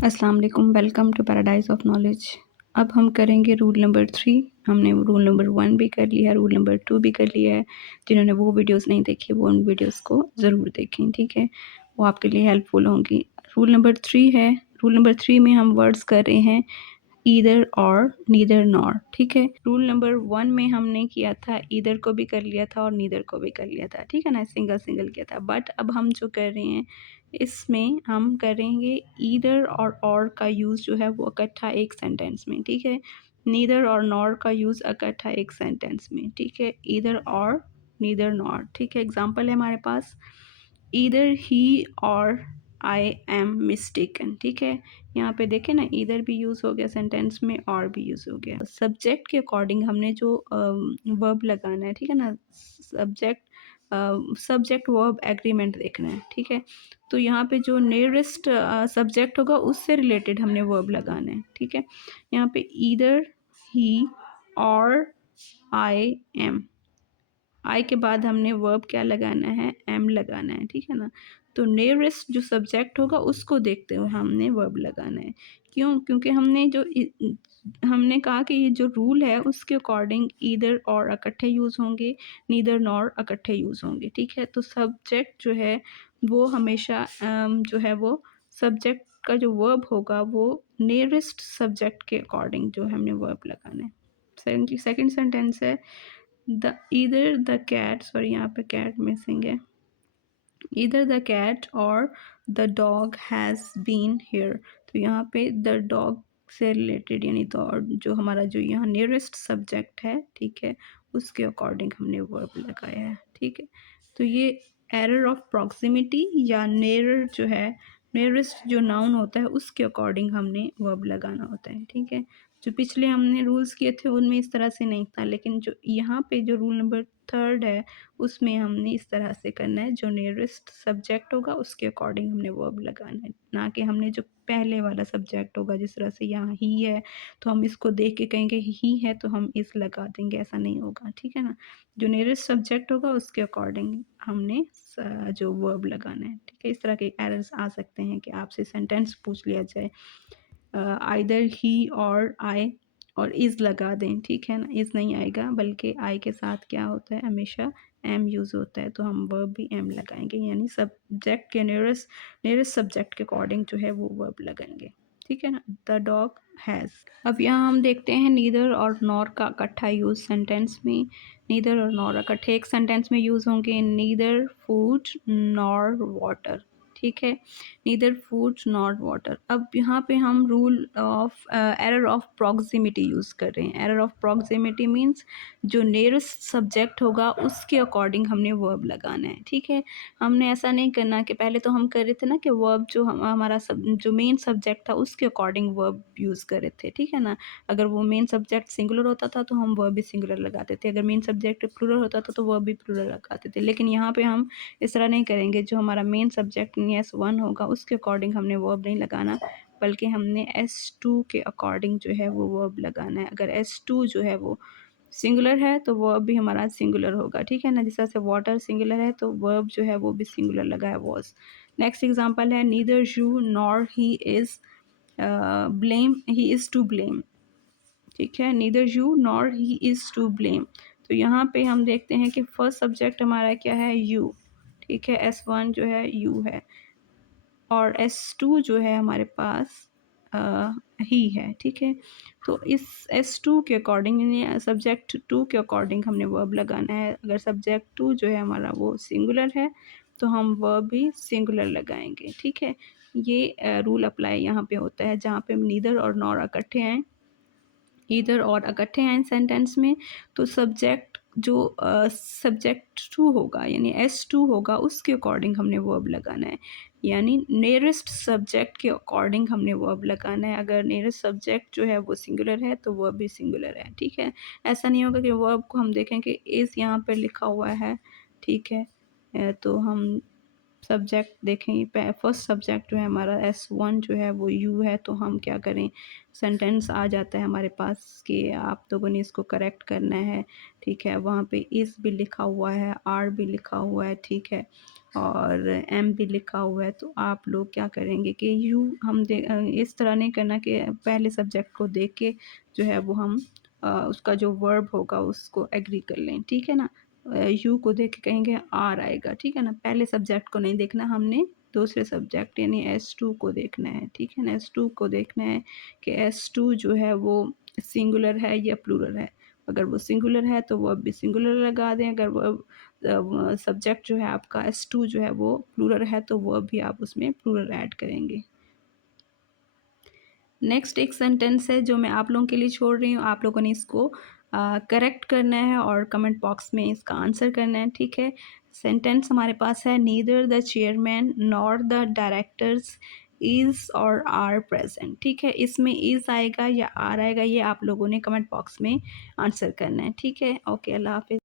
अस्सलाम वालेकुम, welcome to paradise of knowledge. अब हम करेंगे रूल नंबर 3। हमने रूल नंबर 1 भी कर लिया है, रूल नंबर 2 भी कर लिया है। जिन्होंने वो वीडियोस नहीं देखी वो उन वीडियोस को ज़रूर देखें, ठीक है? वो आपके लिए हेल्पफुल होंगी। रूल नंबर 3 है, रूल नंबर 3 में हम वर्ड्स कर रहे हैं ईदर और नीदर नॉर, ठीक है? रूल नंबर 1 में हमने किया था, ईदर को भी कर लिया था और नीदर को भी कर लिया था, ठीक है ना? सिंगल किया था। बट अब हम जो कर रहे हैं इसमें हम करेंगे ईदर और का यूज़ जो है वो इकट्ठा एक सेंटेंस में, ठीक है? नीदर और नॉर का यूज़ इकट्ठा एक सेंटेंस में, ठीक है? ईदर और नीदर नॉर, ठीक है? एग्जांपल है हमारे पास, ईदर ही और आई एम मिस्टेकन, ठीक है? यहाँ पे देखें ना, ईदर भी यूज़ हो गया सेंटेंस में और भी यूज़ हो गया। सब्जेक्ट के अकॉर्डिंग हमने जो वर्ब लगाना है, ठीक है ना? सब्जेक्ट वर्ब एग्रीमेंट देखना है, ठीक है? तो यहाँ पे जो नियरेस्ट सब्जेक्ट होगा उससे रिलेटेड हमने वर्ब लगाना है, ठीक है? यहाँ पे ईदर ही और आई एम, आई के बाद हमने वर्ब क्या लगाना है, एम लगाना है, ठीक है ना? तो नियरेस्ट जो सब्जेक्ट होगा उसको देखते हुए हमने वर्ब लगाना है। क्यों? क्योंकि हमने कहा कि ये जो रूल है उसके अकॉर्डिंग ईदर और इकट्ठे यूज़ होंगे, नीदर नॉर इकट्ठे यूज़ होंगे, ठीक है? तो सब्जेक्ट जो है वो हमेशा जो है वो सब्जेक्ट का जो वर्ब होगा वो नियरेस्ट सब्जेक्ट के अकॉर्डिंग जो हमने वर्ब लगाना है। सेकंड सेंटेंस है, the either the cat, sorry यहाँ पे कैट मिसिंग है, ईदर द कैट और the dog has been here. तो यहाँ पे द डॉग से रिलेटेड यानी तो और जो हमारा जो यहाँ नियरेस्ट सब्जेक्ट है, ठीक है, उसके अकॉर्डिंग हमने वर्ब लगाया है, ठीक है? तो ये एरर ऑफ प्रॉक्सिमिटी या नियर जो है, नियरेस्ट जो नाउन होता है उसके अकॉर्डिंग हमने वर्ब लगाना होता है, ठीक है? जो पिछले हमने रूल्स किए थे उनमें इस तरह से नहीं था, लेकिन जो यहाँ पे जो रूल नंबर 3 है उसमें हमने इस तरह से करना है, जो नियरेस्ट सब्जेक्ट होगा उसके अकॉर्डिंग हमने वर्ब लगाना है, ना कि हमने जो पहले वाला सब्जेक्ट होगा, जिस तरह से यहाँ ही है तो हम इसको देख के कहेंगे ही है तो हम इस लगा देंगे, ऐसा नहीं होगा, ठीक है ना? जो नियरेस्ट सब्जेक्ट होगा उसके अकॉर्डिंग हमने जो वर्ब लगाना है, ठीक है? इस तरह के एरर्स आ सकते हैं कि आपसे सेंटेंस पूछ लिया जाए, आइदर ही और आई और इज़ लगा दें, ठीक है ना? इज़ नहीं आएगा बल्कि आई के साथ क्या होता है, हमेशा एम यूज़ होता है, तो हम वर्ब भी एम लगाएंगे, यानी सब्जेक्ट के नियरेस्ट सब्जेक्ट के अकॉर्डिंग जो है वो वर्ब लगाएंगे, ठीक है ना? The dog has. अब यहाँ हम देखते हैं नीदर और नॉर का इकट्ठा यूज़ सेंटेंस में। नीदर और नॉर इकट्ठे एक सेंटेंस में यूज़ होंगे, नीदर फूड नॉर वाटर, ठीक है? Neither food not water. अब यहाँ पे हम rule of error of proximity use कर रहे हैं। एरर ऑफ प्रॉक्सिमिटी मीन्स जो नियरेस्ट सब्जेक्ट होगा उसके अकॉर्डिंग हमने वर्ब लगाना है, ठीक है? हमने ऐसा नहीं करना कि पहले तो हम कर रहे थे ना कि वर्ब जो हमारा जो मेन सब्जेक्ट था उसके अकॉर्डिंग वर्ब यूज़ कर रहे थे, ठीक है ना? अगर वो मेन सब्जेक्ट सिंगुलर होता था तो हम वर्ब भी सिंगुलर लगाते थे, अगर मेन सब्जेक्ट प्लूरल होता था तो वर्ब भी प्लूरल लगाते थे। लेकिन यहाँ पे हम इस तरह नहीं करेंगे, जो हमारा मेन सब्जेक्ट एस वन होगा उसके अकॉर्डिंग हमने वर्ब नहीं लगाना, बल्कि हमने S2 के अकॉर्डिंग जो है वो वर्ब लगाना है। अगर S2 जो है वो सिंगुलर है तो वर्ब भी हमारा सिंगुलर होगा, ठीक है ना? जिस तरह से वाटर सिंगुलर है तो वर्ब जो है वो भी सिंगुलर लगा है, वॉज। नेक्स्ट एग्जांपल है, neither you nor he is he is to blame, ठीक है? Neither you nor he is to blame. तो यहाँ पे हम देखते हैं कि फर्स्ट सब्जेक्ट हमारा क्या है, यू, ठीक है? S1 जो है यू है और S2 जो है हमारे पास ही है, ठीक है? तो इस S2 के अकॉर्डिंग यानी सब्जेक्ट 2 के अकॉर्डिंग हमने वर्ब लगाना है। अगर सब्जेक्ट 2 जो है हमारा वो सिंगुलर है तो हम वर्ब भी सिंगुलर लगाएंगे, ठीक है? ये रूल अप्लाई यहाँ पे होता है जहाँ पे नीदर और नॉर इकट्ठे हैं, ईदर और इकट्ठे हैं सेंटेंस में, तो सब्जेक्ट जो सब्जेक्ट 2 होगा यानी S2 होगा उसके अकॉर्डिंग हमने वर्ब लगाना है, यानी नियरेस्ट सब्जेक्ट के अकॉर्डिंग हमने वर्ब लगाना है। अगर नियरेस्ट सब्जेक्ट जो है वो सिंगुलर है तो वर्ब भी सिंगुलर है, ठीक है? ऐसा नहीं होगा कि वर्ब को हम देखें कि इज़ यहाँ पर लिखा हुआ है, ठीक है? तो हम सब्जेक्ट देखें, फर्स्ट सब्जेक्ट जो है हमारा S1 जो है वो यू है, तो हम क्या करें, सेंटेंस आ जाता है हमारे पास कि आप लोगों ने इसको करेक्ट करना है, ठीक है? वहाँ पे इज़ भी लिखा हुआ है, आर भी लिखा हुआ है, ठीक है? और एम भी लिखा हुआ है, तो आप लोग क्या करेंगे कि यू इस तरह नहीं करना कि पहले सब्जेक्ट को देख के जो है वो हम उसका जो वर्ब होगा उसको एग्री कर लें, ठीक है ना। यू को देख के कहेंगे आर आएगा, ठीक है ना। पहले सब्जेक्ट को नहीं देखना हमने, दूसरे सब्जेक्ट यानी S2 को देखना है, ठीक है ना। S2 को देखना है कि S2 जो है वो सिंगुलर है या प्लूरल है। अगर वो सिंगुलर है तो वर्ब भी सिंगुलर लगा दें, अगर वो सब्जेक्ट जो है आपका S2 जो है वो प्लूरल है तो वर्ब भी आप उसमें प्लूरल ऐड करेंगे। नेक्स्ट एक सेंटेंस है जो मैं आप लोगों के लिए छोड़ रही हूँ, आप लोगों ने इसको करेक्ट करना है और कमेंट बॉक्स में इसका आंसर करना है, ठीक है। सेंटेंस हमारे पास है, neither the chairman nor the directors is और आर प्रेजेंट, ठीक है। इसमें इज़ आएगा या आर आएगा, ये आप लोगों ने कमेंट बॉक्स में आंसर करना है, ठीक है। ओके, अल्लाह हाफिज़।